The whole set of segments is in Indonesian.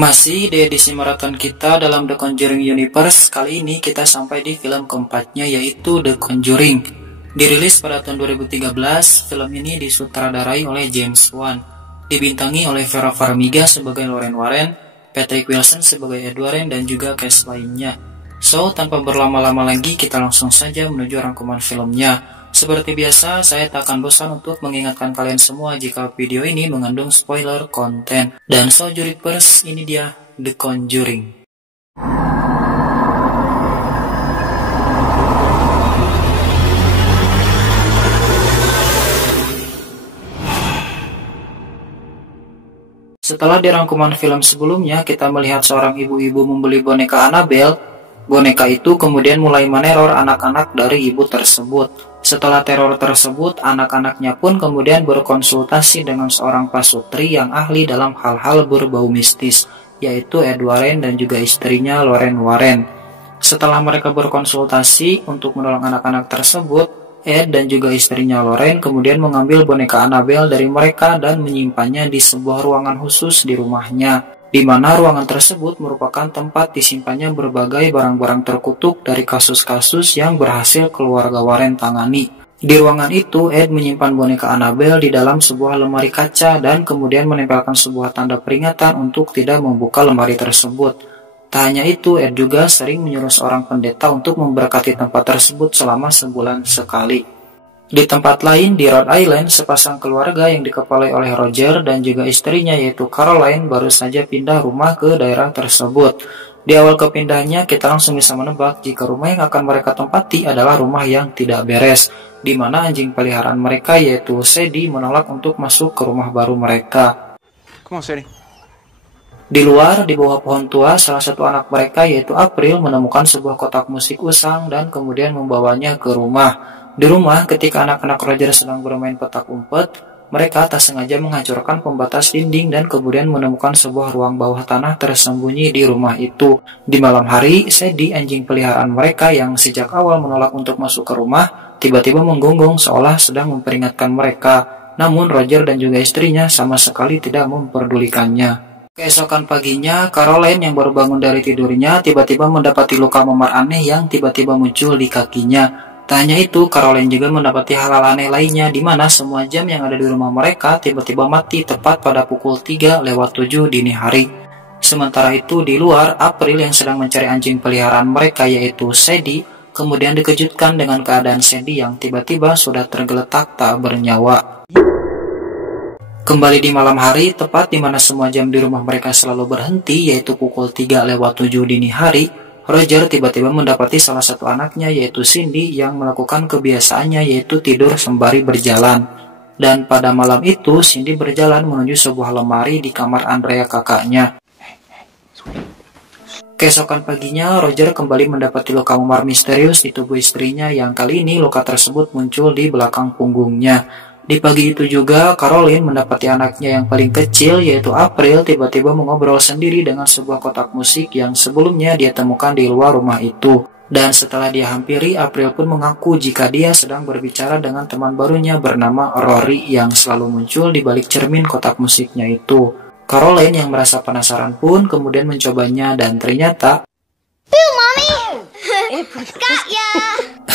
Masih di edisi maraton kita dalam The Conjuring Universe, kali ini kita sampai di film keempatnya yaitu The Conjuring. Dirilis pada tahun 2013, film ini disutradarai oleh James Wan, dibintangi oleh Vera Farmiga sebagai Lorraine Warren, Patrick Wilson sebagai Ed Warren, dan juga cast lainnya. So, tanpa berlama-lama lagi, kita langsung saja menuju rangkuman filmnya. Seperti biasa, saya tak akan bosan untuk mengingatkan kalian semua jika video ini mengandung spoiler konten. Dan so, Juripers, ini dia The Conjuring. Setelah di rangkuman film sebelumnya, kita melihat seorang ibu-ibu membeli boneka Annabelle. Boneka itu kemudian mulai meneror anak-anak dari ibu tersebut. Setelah teror tersebut, anak-anaknya pun kemudian berkonsultasi dengan seorang pasutri yang ahli dalam hal-hal berbau mistis, yaitu Ed Warren dan juga istrinya Lorraine Warren. Setelah mereka berkonsultasi untuk menolong anak-anak tersebut, Ed dan juga istrinya Lorraine kemudian mengambil boneka Annabelle dari mereka dan menyimpannya di sebuah ruangan khusus di rumahnya, di mana ruangan tersebut merupakan tempat disimpannya berbagai barang-barang terkutuk dari kasus-kasus yang berhasil keluarga Warren tangani. Di ruangan itu, Ed menyimpan boneka Annabelle di dalam sebuah lemari kaca dan kemudian menempelkan sebuah tanda peringatan untuk tidak membuka lemari tersebut. Tak hanya itu, Ed juga sering menyuruh seorang pendeta untuk memberkati tempat tersebut selama sebulan sekali. Di tempat lain, di Rhode Island, sepasang keluarga yang dikepalai oleh Roger dan juga istrinya yaitu Caroline baru saja pindah rumah ke daerah tersebut. Di awal kepindahannya, kita langsung bisa menebak jika rumah yang akan mereka tempati adalah rumah yang tidak beres, di mana anjing peliharaan mereka yaitu Sadie menolak untuk masuk ke rumah baru mereka. Come on, Sadie. Di luar, di bawah pohon tua, salah satu anak mereka yaitu April menemukan sebuah kotak musik usang dan kemudian membawanya ke rumah. Di rumah, ketika anak-anak Roger sedang bermain petak umpet, mereka tak sengaja menghancurkan pembatas dinding dan kemudian menemukan sebuah ruang bawah tanah tersembunyi di rumah itu. Di malam hari, Sadie, anjing peliharaan mereka yang sejak awal menolak untuk masuk ke rumah, tiba-tiba menggonggong seolah sedang memperingatkan mereka. Namun Roger dan juga istrinya sama sekali tidak memperdulikannya. Keesokan paginya, Caroline yang baru bangun dari tidurnya tiba-tiba mendapati luka memar aneh yang tiba-tiba muncul di kakinya. Tak hanya itu, Caroline juga mendapati hal-hal aneh lainnya di mana semua jam yang ada di rumah mereka tiba-tiba mati tepat pada pukul 3:07 dini hari. Sementara itu di luar, April yang sedang mencari anjing peliharaan mereka yaitu Sadie kemudian dikejutkan dengan keadaan Sadie yang tiba-tiba sudah tergeletak tak bernyawa. Kembali di malam hari, tepat di mana semua jam di rumah mereka selalu berhenti yaitu pukul 3:07 dini hari, Roger tiba-tiba mendapati salah satu anaknya yaitu Cindy yang melakukan kebiasaannya yaitu tidur sembari berjalan. Dan pada malam itu Cindy berjalan menuju sebuah lemari di kamar Andrea kakaknya. Keesokan paginya Roger kembali mendapati luka memar misterius di tubuh istrinya yang kali ini luka tersebut muncul di belakang punggungnya. Di pagi itu juga, Caroline mendapati anaknya yang paling kecil, yaitu April, tiba-tiba mengobrol sendiri dengan sebuah kotak musik yang sebelumnya dia temukan di luar rumah itu. Dan setelah dia hampiri, April pun mengaku jika dia sedang berbicara dengan teman barunya bernama Rory yang selalu muncul di balik cermin kotak musiknya itu. Caroline yang merasa penasaran pun kemudian mencobanya dan ternyata... Mommy! Kak ya!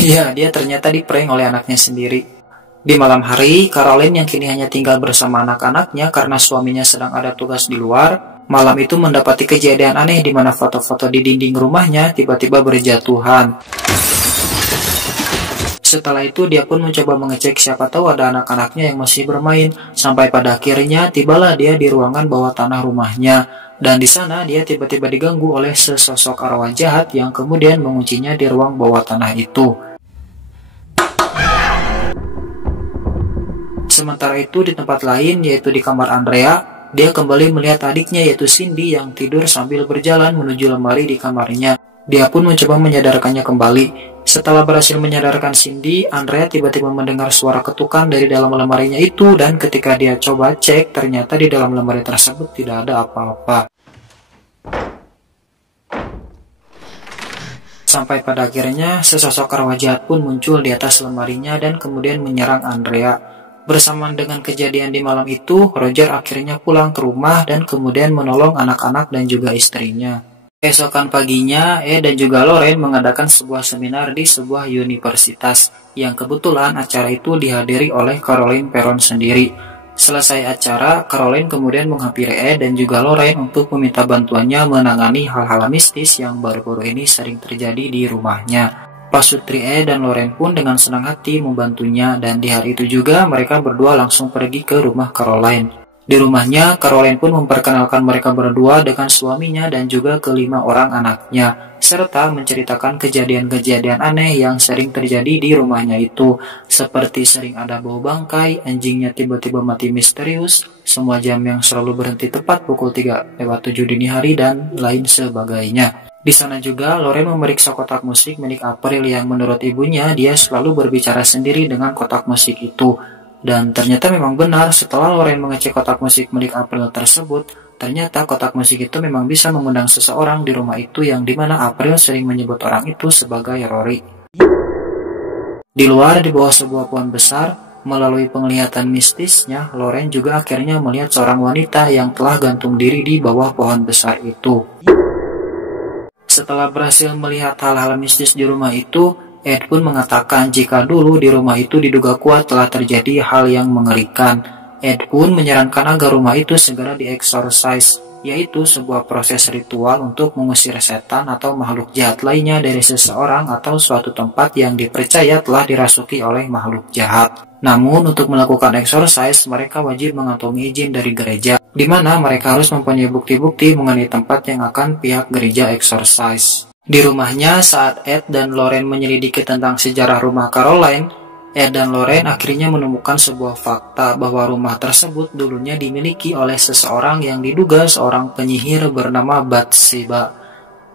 Ya, dia ternyata diprank oleh anaknya sendiri. Di malam hari, Caroline yang kini hanya tinggal bersama anak-anaknya karena suaminya sedang ada tugas di luar, malam itu mendapati kejadian aneh di mana foto-foto di dinding rumahnya tiba-tiba berjatuhan. Setelah itu, dia pun mencoba mengecek siapa tahu ada anak-anaknya yang masih bermain, sampai pada akhirnya tibalah dia di ruangan bawah tanah rumahnya. Dan di sana dia tiba-tiba diganggu oleh sesosok arwah jahat yang kemudian menguncinya di ruang bawah tanah itu. Sementara itu di tempat lain yaitu di kamar Andrea, dia kembali melihat adiknya yaitu Cindy yang tidur sambil berjalan menuju lemari di kamarnya. Dia pun mencoba menyadarkannya kembali. Setelah berhasil menyadarkan Cindy, Andrea tiba-tiba mendengar suara ketukan dari dalam lemarinya itu dan ketika dia coba cek, ternyata di dalam lemari tersebut tidak ada apa-apa. Sampai pada akhirnya sesosok arwah jahat pun muncul di atas lemarinya dan kemudian menyerang Andrea. Bersamaan dengan kejadian di malam itu, Roger akhirnya pulang ke rumah dan kemudian menolong anak-anak dan juga istrinya. Keesokan paginya, Ed dan juga Lorraine mengadakan sebuah seminar di sebuah universitas, yang kebetulan acara itu dihadiri oleh Caroline Perron sendiri. Selesai acara, Caroline kemudian menghampiri Ed dan juga Lorraine untuk meminta bantuannya menangani hal-hal mistis yang baru-baru ini sering terjadi di rumahnya. Pasutri Ed dan Lorraine pun dengan senang hati membantunya, dan di hari itu juga mereka berdua langsung pergi ke rumah Caroline. Di rumahnya, Caroline pun memperkenalkan mereka berdua dengan suaminya dan juga kelima orang anaknya, serta menceritakan kejadian-kejadian aneh yang sering terjadi di rumahnya itu, seperti sering ada bau bangkai, anjingnya tiba-tiba mati misterius, semua jam yang selalu berhenti tepat pukul 3:07 dini hari, dan lain sebagainya. Di sana juga, Lorraine memeriksa kotak musik milik April yang menurut ibunya dia selalu berbicara sendiri dengan kotak musik itu. Dan ternyata memang benar, setelah Lorraine mengecek kotak musik milik April tersebut, ternyata kotak musik itu memang bisa mengundang seseorang di rumah itu, yang dimana April sering menyebut orang itu sebagai Rory. Di luar, di bawah sebuah pohon besar, melalui penglihatan mistisnya, Lorraine juga akhirnya melihat seorang wanita yang telah gantung diri di bawah pohon besar itu. Setelah berhasil melihat hal-hal mistis di rumah itu, Ed pun mengatakan jika dulu di rumah itu diduga kuat telah terjadi hal yang mengerikan. Ed pun menyarankan agar rumah itu segera dieksorsis, yaitu sebuah proses ritual untuk mengusir setan atau makhluk jahat lainnya dari seseorang atau suatu tempat yang dipercaya telah dirasuki oleh makhluk jahat. Namun untuk melakukan eksorsis, mereka wajib mengantongi izin dari gereja, di mana mereka harus mempunyai bukti-bukti mengenai tempat yang akan pihak gereja eksorsis. Di rumahnya, saat Ed dan Lorraine menyelidiki tentang sejarah rumah Caroline, Ed dan Lorraine akhirnya menemukan sebuah fakta bahwa rumah tersebut dulunya dimiliki oleh seseorang yang diduga seorang penyihir bernama Bathsheba.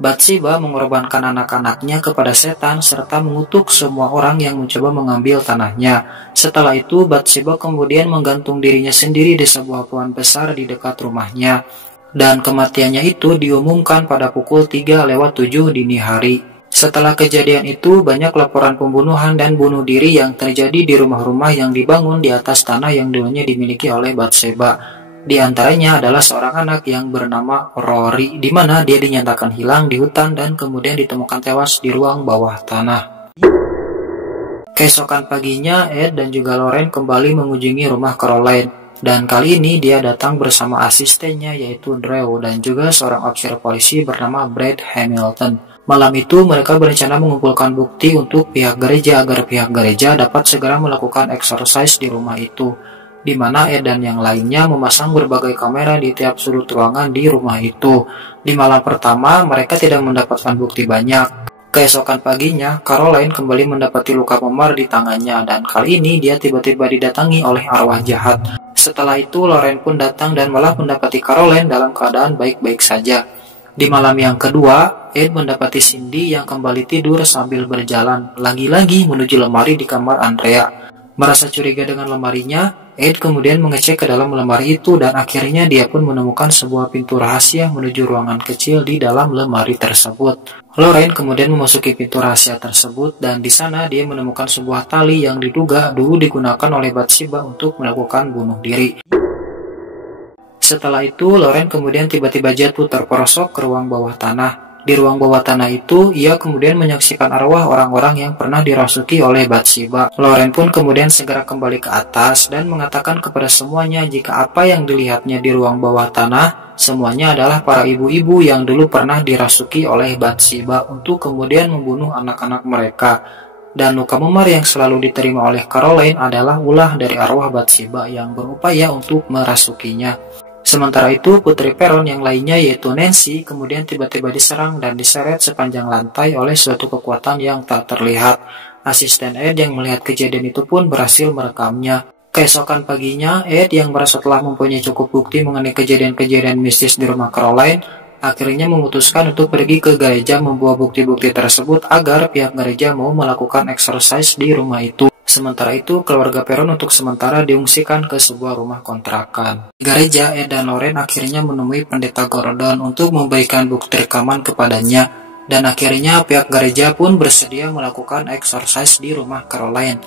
Bathsheba mengorbankan anak-anaknya kepada setan serta mengutuk semua orang yang mencoba mengambil tanahnya. Setelah itu, Bathsheba kemudian menggantung dirinya sendiri di sebuah pohon besar di dekat rumahnya. Dan kematiannya itu diumumkan pada pukul 3:07 dini hari. Setelah kejadian itu, banyak laporan pembunuhan dan bunuh diri yang terjadi di rumah-rumah yang dibangun di atas tanah yang dulunya dimiliki oleh Bathsheba. Di antaranya adalah seorang anak yang bernama Rory, di mana dia dinyatakan hilang di hutan dan kemudian ditemukan tewas di ruang bawah tanah. Keesokan paginya, Ed dan juga Lorraine kembali mengunjungi rumah Caroline. Dan kali ini dia datang bersama asistennya yaitu Drew dan juga seorang officer polisi bernama Brad Hamilton. Malam itu mereka berencana mengumpulkan bukti untuk pihak gereja agar pihak gereja dapat segera melakukan eksorsis di rumah itu, di mana Ed dan yang lainnya memasang berbagai kamera di tiap sudut ruangan di rumah itu. Di malam pertama mereka tidak mendapatkan bukti banyak. Keesokan paginya, Caroline kembali mendapati luka memar di tangannya, dan kali ini dia tiba-tiba didatangi oleh arwah jahat. Setelah itu, Lorraine pun datang dan malah mendapati Caroline dalam keadaan baik-baik saja. Di malam yang kedua, Ed mendapati Cindy yang kembali tidur sambil berjalan, lagi-lagi menuju lemari di kamar Andrea. Merasa curiga dengan lemarinya, Ed kemudian mengecek ke dalam lemari itu dan akhirnya dia pun menemukan sebuah pintu rahasia menuju ruangan kecil di dalam lemari tersebut. Lorraine kemudian memasuki pintu rahasia tersebut dan di sana dia menemukan sebuah tali yang diduga dulu digunakan oleh Bathsheba untuk melakukan bunuh diri. Setelah itu, Lorraine kemudian tiba-tiba jatuh terperosok ke ruang bawah tanah. Di ruang bawah tanah itu, ia kemudian menyaksikan arwah orang-orang yang pernah dirasuki oleh Bathsheba. Lorraine pun kemudian segera kembali ke atas dan mengatakan kepada semuanya jika apa yang dilihatnya di ruang bawah tanah semuanya adalah para ibu-ibu yang dulu pernah dirasuki oleh Bathsheba untuk kemudian membunuh anak-anak mereka. Dan luka memar yang selalu diterima oleh Caroline adalah ulah dari arwah Bathsheba yang berupaya untuk merasukinya. Sementara itu, putri Perron yang lainnya yaitu Nancy kemudian tiba-tiba diserang dan diseret sepanjang lantai oleh suatu kekuatan yang tak terlihat. Asisten Ed yang melihat kejadian itu pun berhasil merekamnya. Keesokan paginya, Ed yang merasa telah mempunyai cukup bukti mengenai kejadian-kejadian mistis di rumah Caroline, akhirnya memutuskan untuk pergi ke gereja membawa bukti-bukti tersebut agar pihak gereja mau melakukan eksorsis di rumah itu. Sementara itu, keluarga Perron untuk sementara diungsikan ke sebuah rumah kontrakan. Di gereja, Ed dan Lorraine akhirnya menemui pendeta Gordon untuk memberikan bukti rekaman kepadanya, dan akhirnya pihak gereja pun bersedia melakukan eksorsis di rumah Caroline.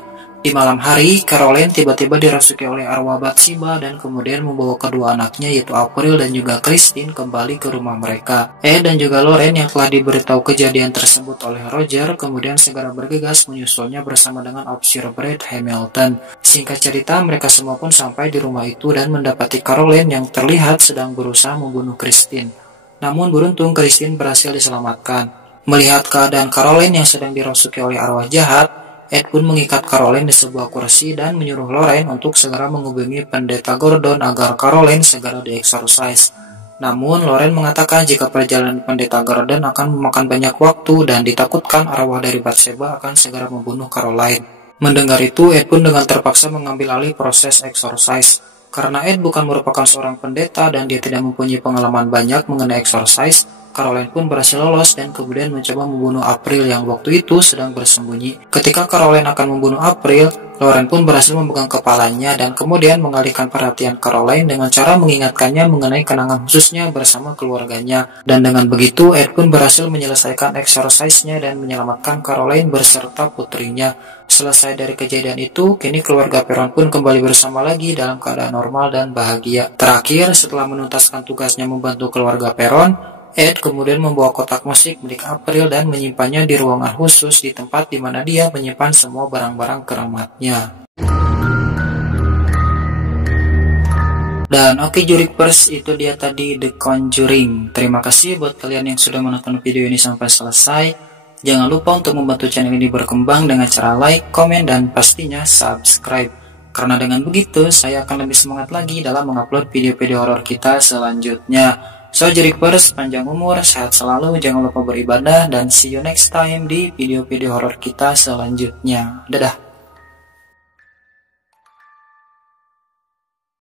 Di malam hari, Caroline tiba-tiba dirasuki oleh arwah Bathsheba dan kemudian membawa kedua anaknya yaitu April dan juga Christine kembali ke rumah mereka. Ed dan juga Lorraine yang telah diberitahu kejadian tersebut oleh Roger kemudian segera bergegas menyusulnya bersama dengan Officer Brett Hamilton. Singkat cerita, mereka semua pun sampai di rumah itu dan mendapati Caroline yang terlihat sedang berusaha membunuh Christine. Namun beruntung Christine berhasil diselamatkan. Melihat keadaan Caroline yang sedang dirasuki oleh arwah jahat, Ed pun mengikat Caroline di sebuah kursi dan menyuruh Lorraine untuk segera menghubungi pendeta Gordon agar Caroline segera dieksorsis. Namun Lorraine mengatakan jika perjalanan pendeta Gordon akan memakan banyak waktu dan ditakutkan arwah dari Bathsheba akan segera membunuh Caroline. Mendengar itu, Ed pun dengan terpaksa mengambil alih proses eksorsis. Karena Ed bukan merupakan seorang pendeta dan dia tidak mempunyai pengalaman banyak mengenai eksorsis, Caroline pun berhasil lolos dan kemudian mencoba membunuh April yang waktu itu sedang bersembunyi. Ketika Caroline akan membunuh April, Lorraine pun berhasil memegang kepalanya dan kemudian mengalihkan perhatian Caroline dengan cara mengingatkannya mengenai kenangan khususnya bersama keluarganya. Dan dengan begitu, Ed pun berhasil menyelesaikan eksorsisnya dan menyelamatkan Caroline beserta putrinya. Selesai dari kejadian itu, kini keluarga Perron pun kembali bersama lagi dalam keadaan normal dan bahagia. Terakhir, setelah menuntaskan tugasnya membantu keluarga Perron, Ed kemudian membawa kotak musik milik April dan menyimpannya di ruangan khusus di tempat di mana dia menyimpan semua barang-barang keramatnya. Dan oke Jurikers, itu dia tadi The Conjuring. Terima kasih buat kalian yang sudah menonton video ini sampai selesai. Jangan lupa untuk membantu channel ini berkembang dengan cara like, komen, dan pastinya subscribe. Karena dengan begitu, saya akan lebih semangat lagi dalam mengupload video-video horor kita selanjutnya. So, Jurikers, panjang umur, sehat selalu, jangan lupa beribadah, dan see you next time di video-video horor kita selanjutnya. Dadah!